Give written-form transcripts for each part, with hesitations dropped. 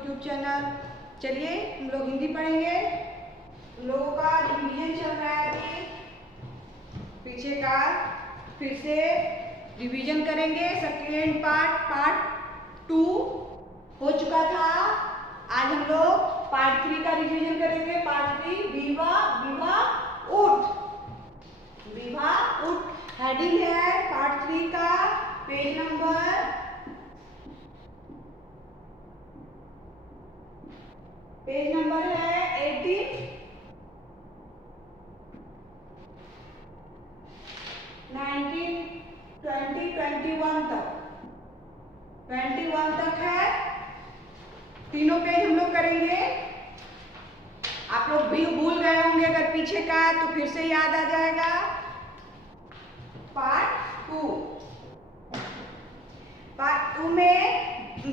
YouTube channel. चलिए हम लोग हिंदी पढ़ेंगे। हम लोगों का रिवीजन चल रहा है अभी, पीछे का फिर से रिवीजन करेंगे। सेकेंड पार्ट 2 हो चुका था। आज हम लोग पार्ट 3 का रिवीजन करेंगे। पार्ट 3 विवा विवा उठ, विवा उठ हेडिंग है पार्ट 3 का। पेज नंबर है 18, 19, 20, 21 तक है। तीनों पेज हम लोग करेंगे। आप लोग भी भूल गए होंगे, अगर पीछे का है तो फिर से याद आ जाएगा। पार्ट 2 में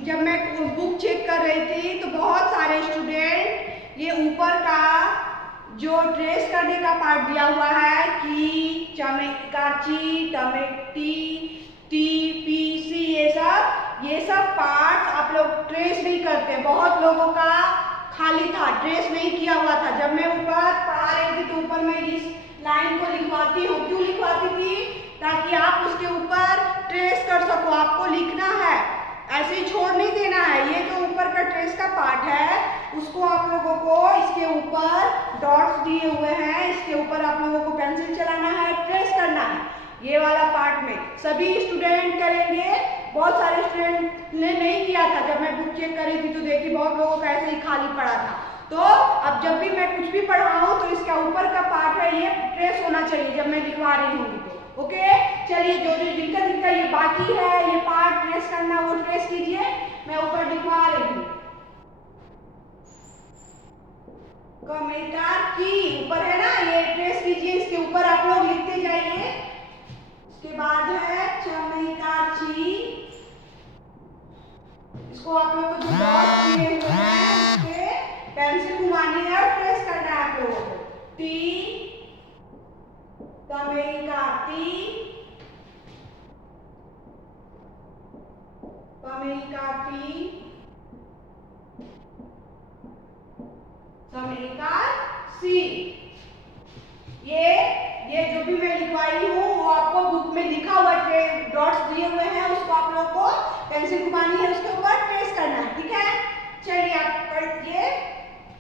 जब मैं बुक चेक कर रही थी तो बहुत सारे स्टूडेंट ये ऊपर का जो ट्रेस करने का पार्ट दिया हुआ है कि काची, टमेटी, टी, पी, सी, ये सब पार्ट आप लोग ट्रेस नहीं करते। बहुत लोगों का खाली था, ट्रेस नहीं किया हुआ था। जब मैं ऊपर पढ़ा रही थी तो ऊपर मैं इस लाइन को लिखवाती हूँ। क्यों लिखवाती थी? ताकि आप उसके ऊपर ट्रेस कर सको। आपको लिखना है, ऐसे ही छोड़ नहीं देना है। ये जो ऊपर का ट्रेस का पार्ट है उसको आप लोगों को इसके ऊपर डॉट्स दिए हुए हैं, इसके ऊपर आप लोगों को पेंसिल चलाना है, ट्रेस करना है। ये वाला पार्ट में सभी स्टूडेंट करेंगे। बहुत सारे स्टूडेंट ने नहीं किया था। जब मैं बुक चेक कर रही थी तो देखी बहुत लोगों का ऐसे ही खाली पड़ा था। तो अब जब भी मैं कुछ भी पढ़ाऊं तो इसका ऊपर का पार्ट है ये ट्रेस होना चाहिए जब मैं लिखवा रही हूँ तो। ओके, चलिए जो जिनका ये बाकी है ये पार्ट ट्रेस करना वो ट्रेस कीजिए। मैं ऊपर लिखवा रही हूँ। कमेंटार की ऊपर है ना, ये ट्रेस कीजिए। इसके ऊपर आप लोग लिखते जाइए। इसके बाद है चमेकाची, इसको आप लोग को जो डॉट दिए हुए हैं उस पे पेंसिल घुमानी है और ट्रेस करना है आप लोगों को। टी, तमेकाती, तमेकाती, तमेकासी। ये जो भी मैं लिखवाई हूँ वो आपको बुक में लिखा हुआ डॉट्स दिए हुए हैं, उसको आप लोग को पेंसिल घुमानी है, उसके ऊपर ट्रेस करना है। ठीक है, चलिए आप पढ़िए।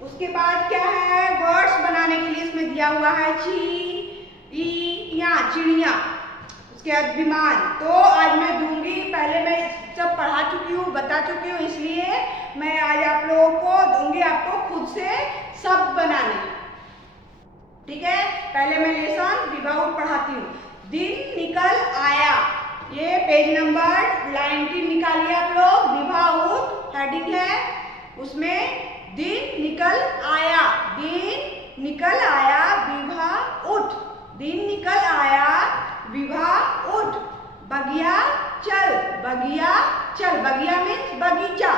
उसके बाद क्या है, वर्ड्स बनाने के लिए इसमें दिया हुआ है चिड़िया, उसके बाद विमान। तो आज मैं दूंगी, पहले मैं सब पढ़ा चुकी हूँ, बता चुकी हूँ, इसलिए मैं आज आप लोगों को दूंगी आपको खुद से शब्द बनाने। ठीक है, पहले मैं लेसन विभाग पढ़ाती हूँ। दिन निकल आया, ये पेज नंबर 19 निकालिए आप लोग। विभाग हेडिंग है, उसमें दिन निकल आया, दिन निकल आया, विभा उठ, दिन निकल आया, विभा उठ। बगिया चल, बगिया चल, बगिया मीन्स बगीचा।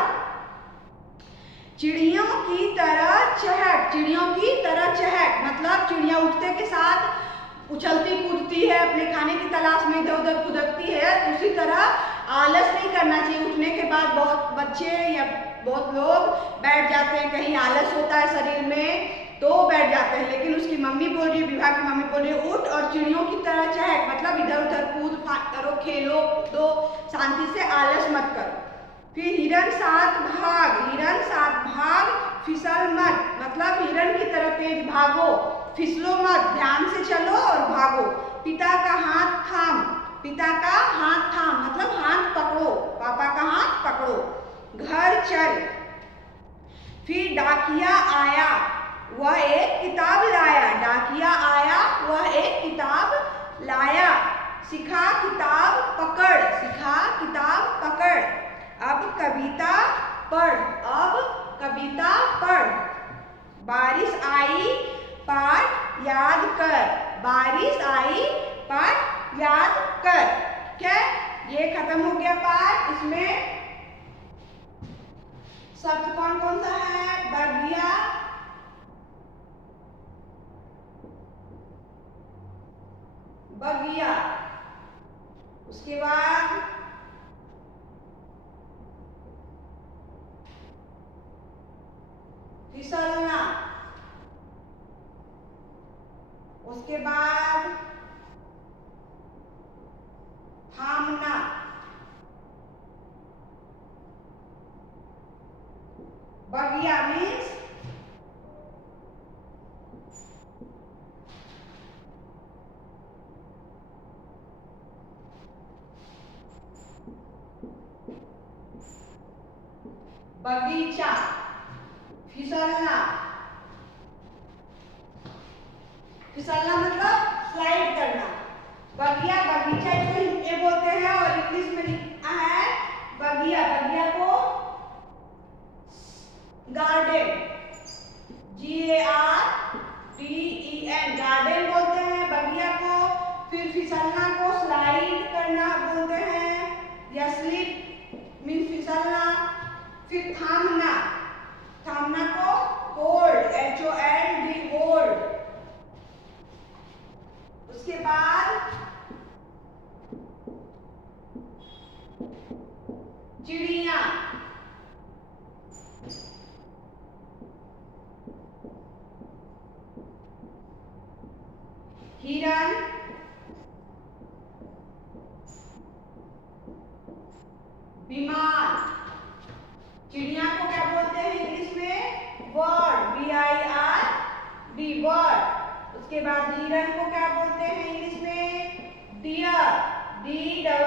चिड़ियों की तरह चहक, चिड़ियों की तरह चहक मतलब चिड़िया उठते के साथ उछलती कूदती है, अपने खाने की तलाश में इधर उधर कूदती है। उसी तरह आलस नहीं करना चाहिए। उठने के बाद बहुत बच्चे या बहुत लोग बैठ जाते हैं, कहीं आलस होता है शरीर में तो बैठ जाते हैं। लेकिन उसकी मम्मी बोल रही है, विभा की मम्मी बोल रही है, उठ और चिड़ियों की तरह चहक मतलब इधर उधर कूद फाट करो, खेलो कूदो, शांति से आलस मत करो। फिर हिरन साथ भाग, हिरन साथ भाग, फिसल मत मतलब हिरन की तरह तेज भागो, फिसलो मत, ध्यान से चलो और भागो। पिता का हाथ थाम, पिता का हाथ थाम मतलब हाथ पकड़ो, पापा का हाथ पकड़ो। घर चल। फिर डाकिया आया, वह एक किताब लाया, डाकिया आया, वह एक किताब लाया। सिखा किताब पकड़, सिखा किताब पकड़। अब कविता पढ़, अब कविता पढ़। बारिश आई पाठ याद कर, बारिश आई पाठ याद कर। क्या ये खत्म हो गया पाठ। इसमें शब्द कौन कौन सा है, बगिया, बगिया, उसके बाद फिसलना। उसके बाद थामना। बगिया मीन्स बगीचा। फिसलना, फिसलना मतलब स्लाइड करना। बगिया बगीचा इसको हिंदी बोलते हैं और इंग्लिश में लिखा है बगिया। बगिया को गार्डन, GARDEN गार्डन बोलते हैं बगिया को। फिर फिसलना को स्लाइड करना बोलते हैं या स्लिप मीन फिसलना। फिर थामना, थामना को होल्ड, HOLD होल्ड। उसके बाद चिड़िया, हिरन, विमान। चिड़िया को क्या बोलते हैं इंग्लिश में? Bird, BIRD bird. उसके बाद हिरन को क्या बोलते हैं इंग्लिश में? Deer, DEER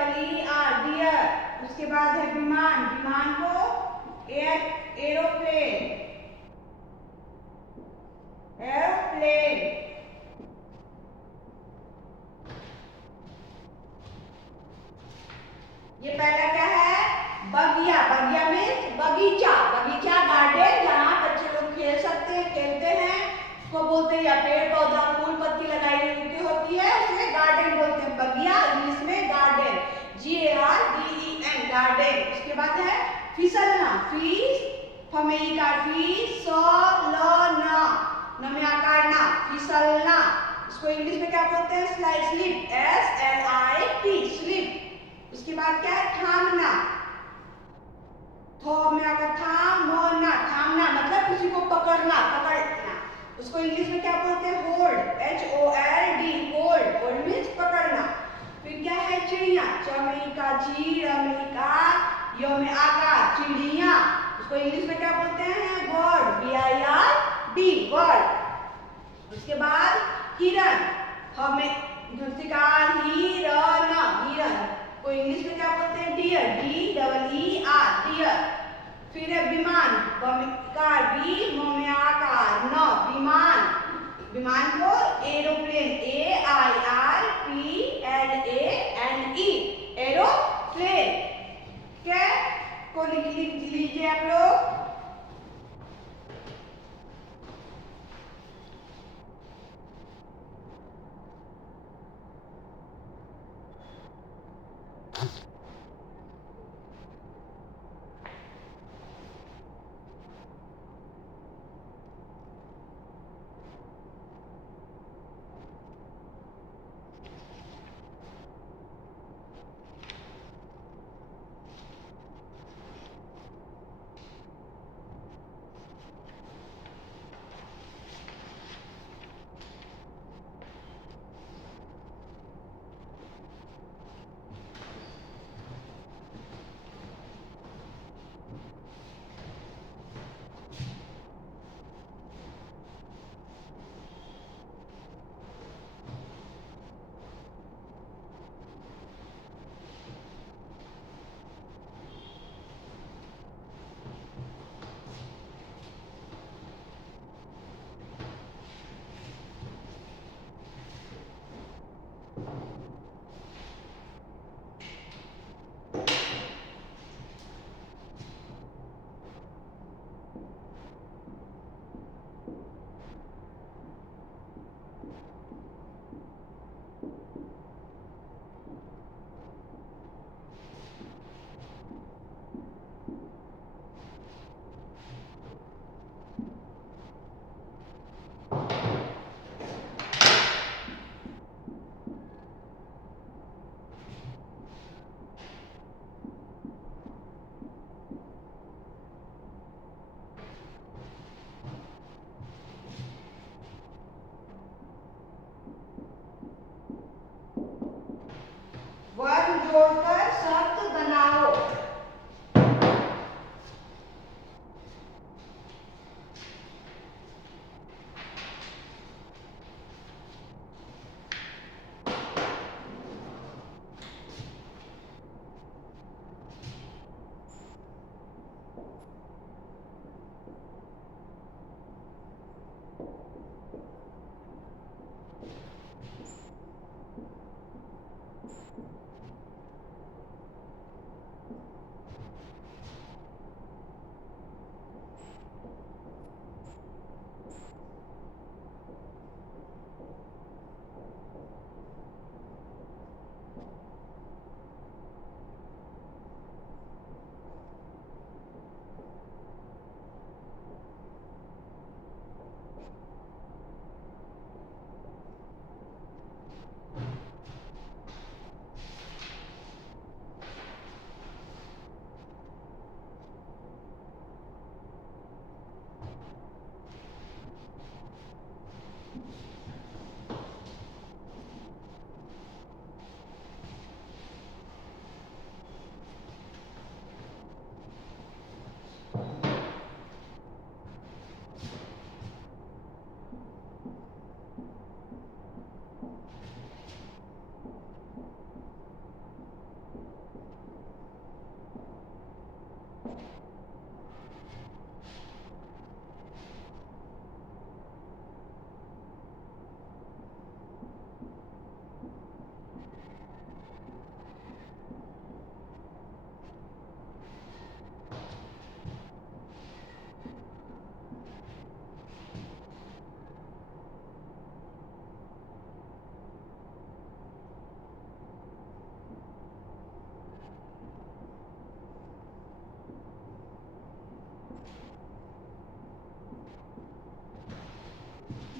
deer. उसके बाद है विमान, विमान को एरोप्लेन, एरोप्लेन। ये पहला क्या है? बगिया, बगिया मीन्स बगीचा। बगीचा गार्डन जहाँ बच्चे लोग खेल सकते हैं, खेलते हैं, उसको बोलते हैं। या पेड़ पौधा फूल पत्ती लगाई हुई होती है उसमें गार्डन बोलते हैं। बगिया इंग्लिश में गार्डन, GARDEN गार्डन। उसके बाद है फिसलना, फीस फमेका फिसलना, न में आकार ना, फिसलना। इसको इंग्लिश में क्या बोलते हैं? Slide, slip, SLIP slip. उसके बाद क्या है? थामना, थो में आकर थामना, थामना मतलब किसी को पकड़ना, पकड़ना। उसको इंग्लिश में क्या बोलते हैं? Hold, HOLD hold, hold means पकड़ना। फिर क्या है? चिड़िया, चमेका चीरमेका, यो में आकार चिड़िया। उसको इंग्लिश में क्या बोलते हैं? Bird, BIRD bird. उसके बाद हिरन, हमें दूसरिकार हिरन, हिरन को इंग्लिश में क्या बोलते हैं? Deer, DEER deer. फिर है विमान, बमिकार बी में आकार न, विमान। विमान को एरोप्लेन, AIRPLANE एरोप्लेन। क्या को लिख लीजिए आप लोग।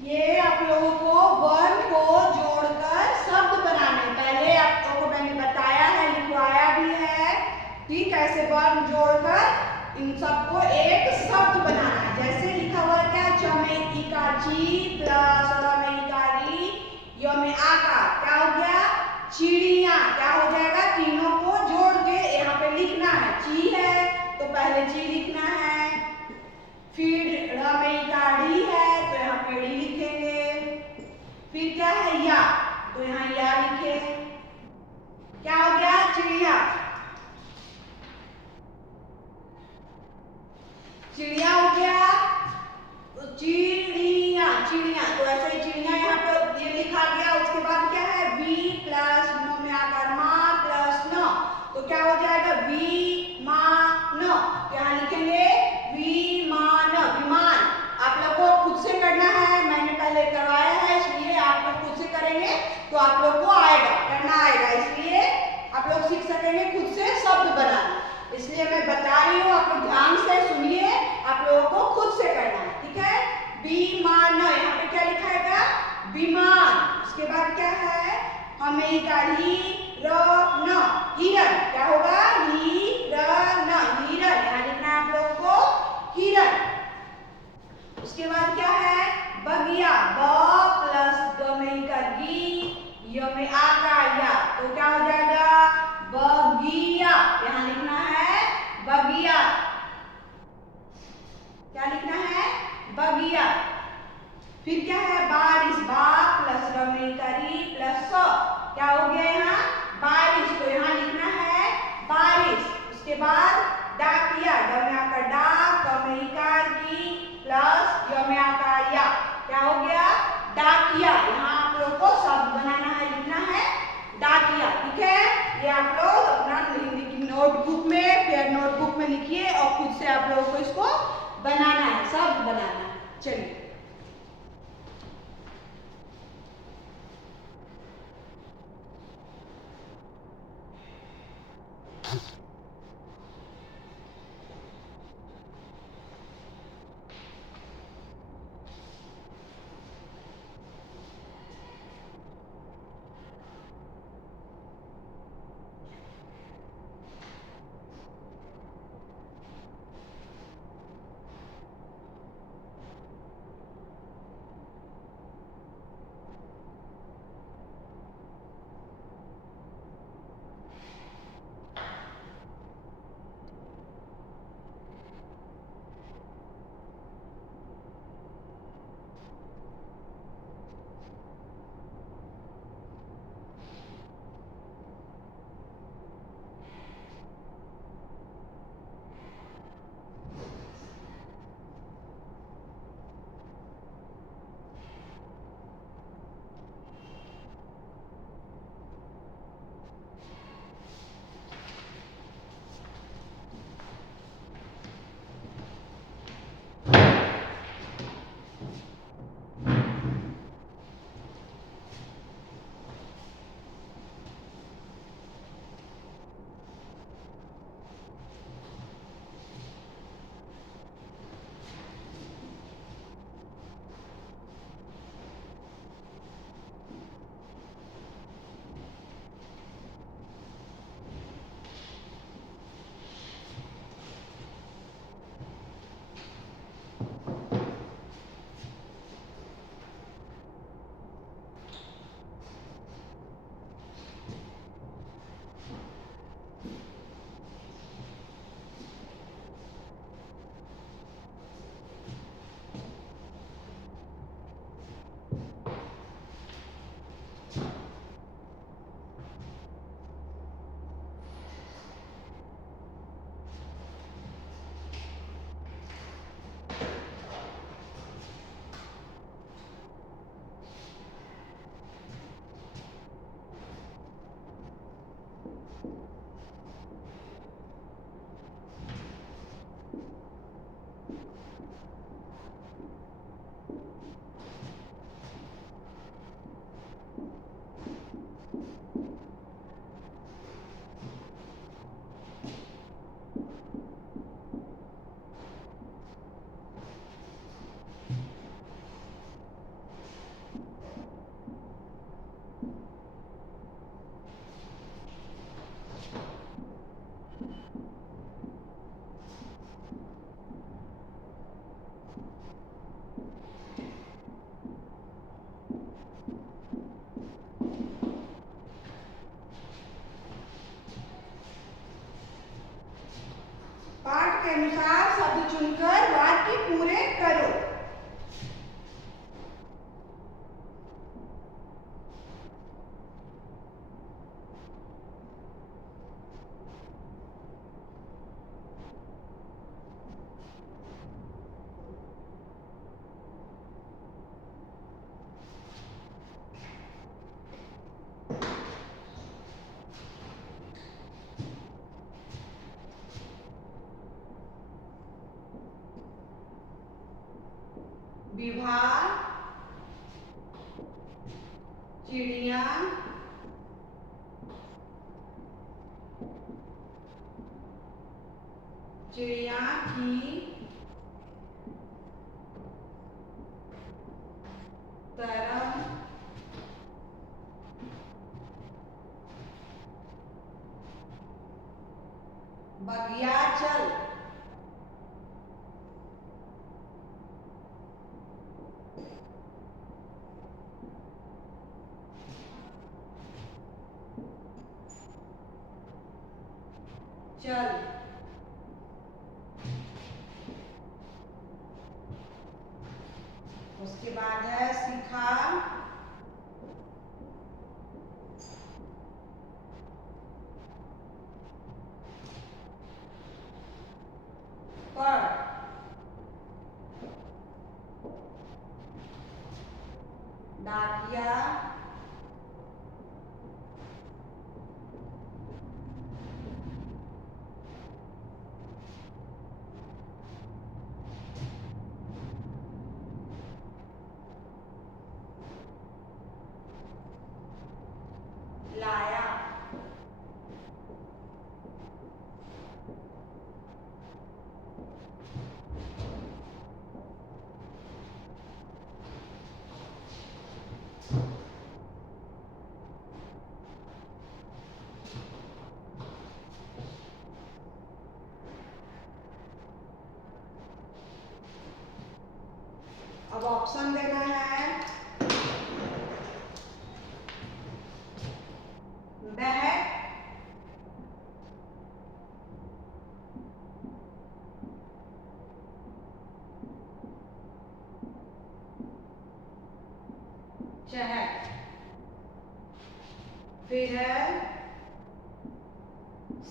ये आप लोगों को वर्ण को जोड़कर शब्द बनाने, पहले आप लोगों को मैंने बताया है, लिखवाया भी है, ठीक, ऐसे वर्ण जोड़कर इन सबको एक शब्द बनाना है। जैसे लिखा हुआ है क्या, च में ई का जी प्लस र में ई का री, य में आ का, क्या हो गया, चिड़िया। क्या हो जाएगा, तीनों को जोड़ के यहाँ पे लिखना है। ची है तो पहले ची लिखना है, फिर र में ई का री है तो यहाँ पे री लिखेंगे, फिर क्या है या, तो यहाँ या लिखे। क्या हो गया, चिड़िया। चिड़िया हो गया, तो चिड़िया चिड़िया, तो ऐसे ही चिड़िया यहाँ पे ये लिखा गया। उसके बाद क्या है, वी प्लस नो में आकर माँ प्लस न, तो क्या हो जाएगा, विमान। तो यहाँ लिखेंगे विमान, विमान। आप लोग को खुद से करना है, मैंने पहले करवाया है, इसलिए आप लोग खुद से करेंगे तो आप लोग को आएगा, करना आएगा, इसलिए आप लोग सीख सकेंगे खुद से शब्द बनाना। इसलिए मैं बता रही हूँ, आप लोग ध्यान से सुनिए, आप लोगों को खुद से करना है, ठीक है। विमान, यहाँ पे क्या लिखाएगा, विमान। उसके बाद क्या है, हमें का ही र न, हिरन। क्या होगा, हिरन, हिरन, यहाँ लिखना है आप लोगों को, हिरन। उसके बाद क्या है, बगिया, ब प्लस ग में का गी, य में आ का या, तो क्या हो जाएगा, बगिया। यहाँ लिखना है बगिया। क्या लिखना है, बगिया। फिर क्या है, बारिश, बा प्लस र में का री प्लस स, क्या हो गया यहाँ, बारिश, तो यहाँ लिखना है बारिश। उसके बाद डाकिया, ड में आकर डा, क में इकार की प्लस य में आकर या, क्या हो गया, डाकिया। यहाँ आप लोग को शब्द बनाना है, लिखना है डाकिया, ठीक है। ये आप लोग अपना हिंदी की नोटबुक में, पेयर नोटबुक में लिखिए और खुद से आप लोगों को इसको बनाना है, शब्द बनाना है। चलिए, चुनकर वाक्य पूरे करो। विभाग, चिड़िया, चिड़िया की तरह बगिया चल। चल। उसके बाद है सीखा, पढ़, डाकिया, लाया, अब ऑप्शन देना है। महक, चहक, फिर है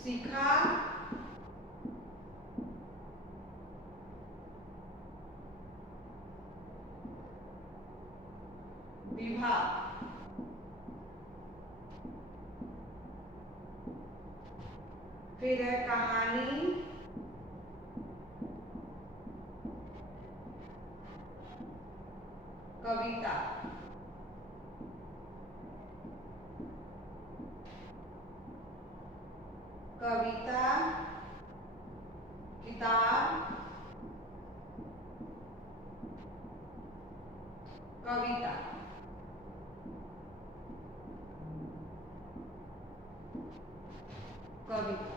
सीखा, विभाग, फिर है कहानी, कविता, कविता, किताब, कविता, कविता।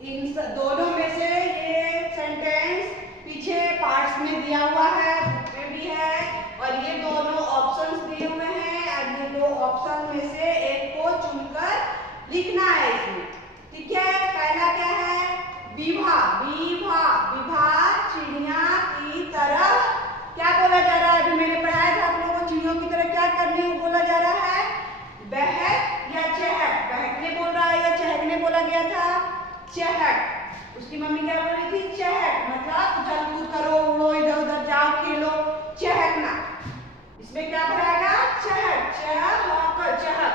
इन दोनों में से ये सेंटेंस पीछे पार्ट्स में दिया हुआ है, बुक में भी है, और ये दोनों ऑप्शंस दिए हुए हैं, और ये दो ऑप्शन में से एक को चुनकर लिखना है इसमें। ठीक है, पहला क्या है? विभा, विभा, विभा चिड़िया की तरह क्या बोला जा रहा है? अभी मैंने पढ़ाया था आप लोगों को, चिड़ियों की तरह क्या करने को बोला जा रहा है? बहक या चहक? बहकने बोल रहा है या चहकने बोला गया था? चहक। उसकी मम्मी क्या बोल रही थी? चहक, मतलब उछल कूद करो, उड़ो, इधर उधर जाओ, खेलो, चहकना। इसमें क्या भराएगा? चहक, चहक, चहक।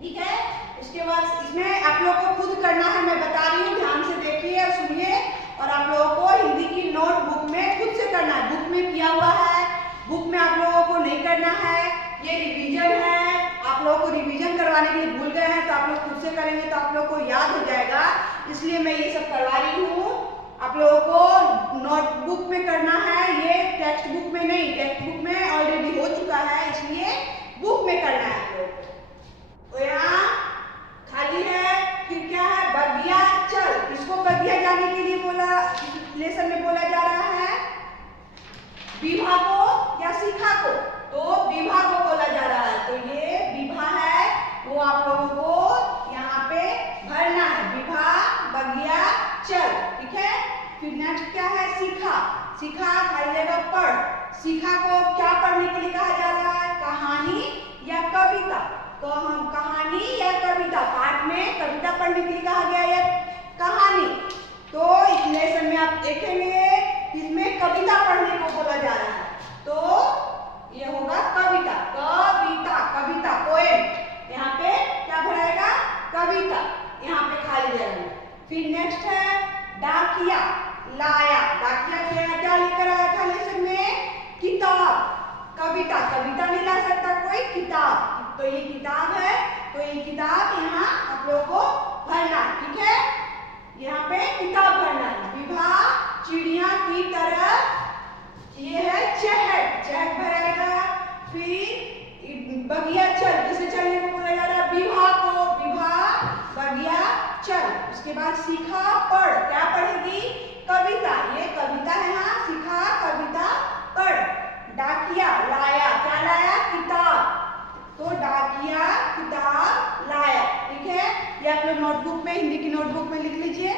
ठीक है, इसके बाद इसमें आप लोगों को खुद करना है, मैं बता रही हूँ, ध्यान से देखिए और सुनिए, और आप लोगों को हिंदी की नोटबुक में खुद से करना है। बुक में किया हुआ है, बुक में आप लोगों को नहीं करना है, ये रिवीजन है। आप लोगों को रिवीजन करवाने के लिए भूल गए हैं, तो आप लोग खुद से करेंगे तो आप लोगों को याद हो जाएगा, इसलिए मैं ये सब करवा रही हूँ। आप लोगों को नोटबुक में करना है, ये टेक्स्ट बुक में नहीं, टेक्स्ट बुक में ऑलरेडी हो चुका है, इसलिए बुक में करना है आप लोगों को। तो यहाँ खाली है, फिर क्या है? बगिया चल। इसको बगिया जाने के लिए बोला, लेसन में बोला जा रहा है विभा को या शिखा को? तो विभा को बोला जा रहा है, तो ये विभा है, वो आप लोगों को यहाँ पे भरना है, विभा बगिया चल। ठीक है, फिर नेक्स्ट क्या है, सीखा। सीखा खाली जगह पढ़। सीखा को क्या पढ़ने के लिए कहा जा रहा है, कहानी या कविता। तो हम कहानी या कविता, पाठ में कविता पढ़ने के लिए कहा गया या कहानी। तो इस लेसन में आप देखेंगे इसमें कविता पढ़ने को बोला जा रहा है, तो ये होगा कविता। कविता, कविता पोएम, यहाँ पे क्या भराएगा, कविता, यहाँ पे खाली जगह में। फिर नेक्स्ट है डाकिया, लाया। डाकिया क्या लेकर आया था लेसन में, किताब। कविता, कविता नहीं ला सकता कोई, किताब। तो ये किताब है, तो ये किताब यहाँ आप लोगों को भरना, ठीक है। यहाँ पे किताब भरना है। विभा चिड़िया की तरह, ये है चहट, चहट भराएगा। फिर बगिया चल, किसे चलने को बोला जा रहा है, विभा को। विभा बगिया चल। उसके बाद सीखा पढ़, क्या पढ़ेगी, कविता। ये कविता है, हाँ, सीखा कविता पढ़। डाकिया लाया, क्या लाया, किताब। तो डाकिया किताब लाया, ठीक है। ये आप लोग नोटबुक में, हिंदी की नोटबुक में लिख लीजिए।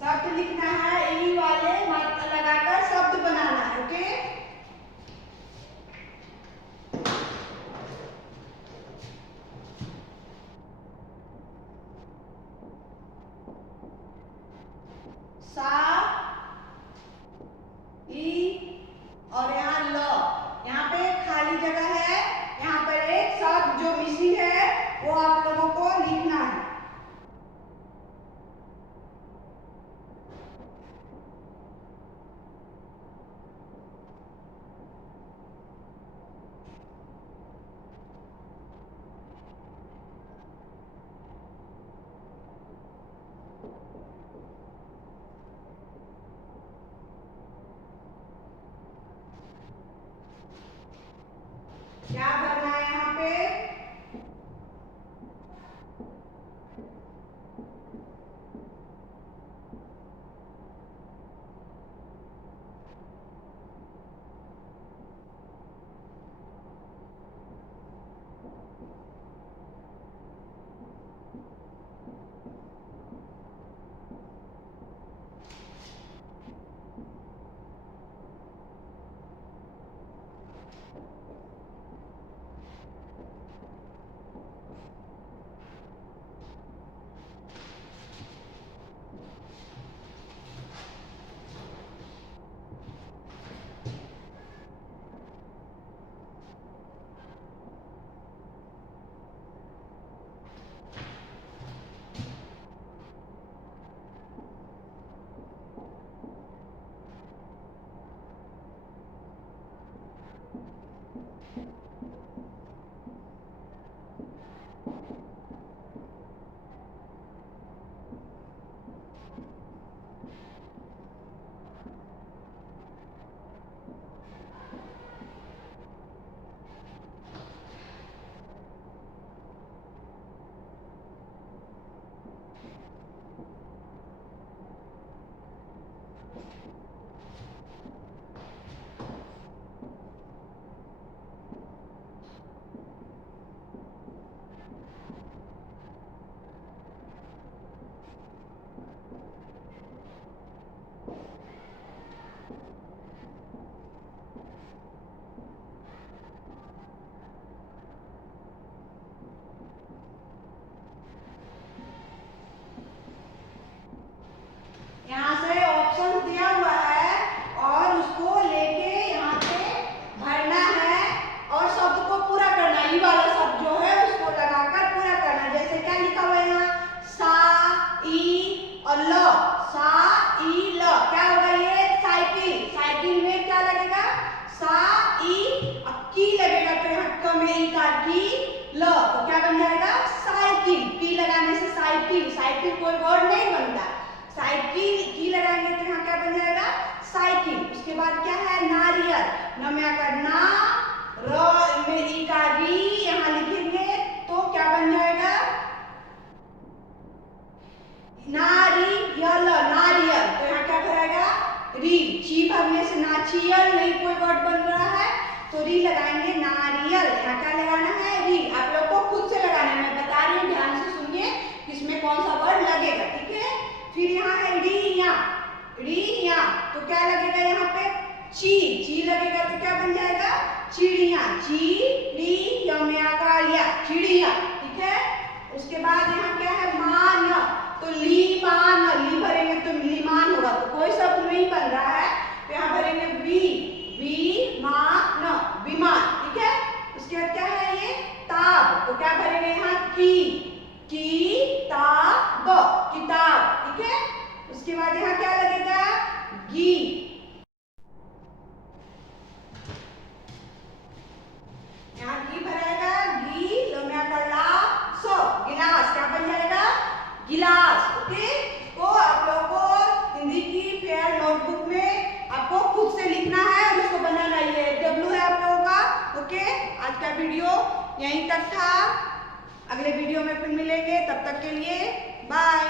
शब्द लिखना है, ई वाले मात्रा लगाकर शब्द बनाना है, ओके। सा, ई और यहाँ ल, यहाँ पे खाली जगह है, यहाँ पर एक शब्द जो मिसिंग है वो आप लोगों को लिखना है। सा ई, अब की लगेगा तो यहाँ क में ई का की ल, तो क्या बन जाएगा साइकिल। की लगाने से साइकिल, साइकिल कोई वर्ड नहीं बनता, साइकिल की लगाएंगे तो यहाँ क्या बन जाएगा साइकिल। उसके बाद क्या है नारियल, न में आकर ना, र में ई का री, यहाँ लिखेंगे तो क्या बन जाएगा नारियल, नारियल, तो यहाँ क्या भरेगा री। ची भरने से नाचियल नहीं कोई वर्ड बन रहा है, तो री लगाएंगे नारियल। यहाँ क्या लगाना है री, आप लोग को खुद से लगाना है, मैं बता रही हूँ ध्यान से सुनिए किसमें कौन सा वर्ड लगेगा, ठीक है। फिर यहाँ है रिया, रिया, तो क्या लगेगा यहाँ पे ची, ची लगेगा तो क्या बन जाएगा चिड़िया, ची री या में आकार या चिड़िया, ठीक है। उसके बाद यहाँ क्या है मान, तो लीमान, ली भरेंगे तो लीमान होगा, तो कोई शब्द नहीं बन रहा है, तो यहाँ भरेंगे वी, वी-मा-न, विमान, ठीक है। उसके बाद क्या है ये ताब, तो क्या भरेंगे यहाँ की-ता-ब, किताब, ठीक है। उसके बाद यहाँ क्या लगेगा गी, यहाँ गी भरेगा गी, लो में आता ला सो, गिलास, क्या बन जाएगा गिलास, ओके। तो आप लोगों को हिंदी की फेयर नोटबुक में आपको खुद से लिखना है और उसको बनाना, ये डब्ल्यू है आप लोगों का, ओके। आज का वीडियो यहीं तक था, अगले वीडियो में फिर मिलेंगे, तब तक के लिए बाय।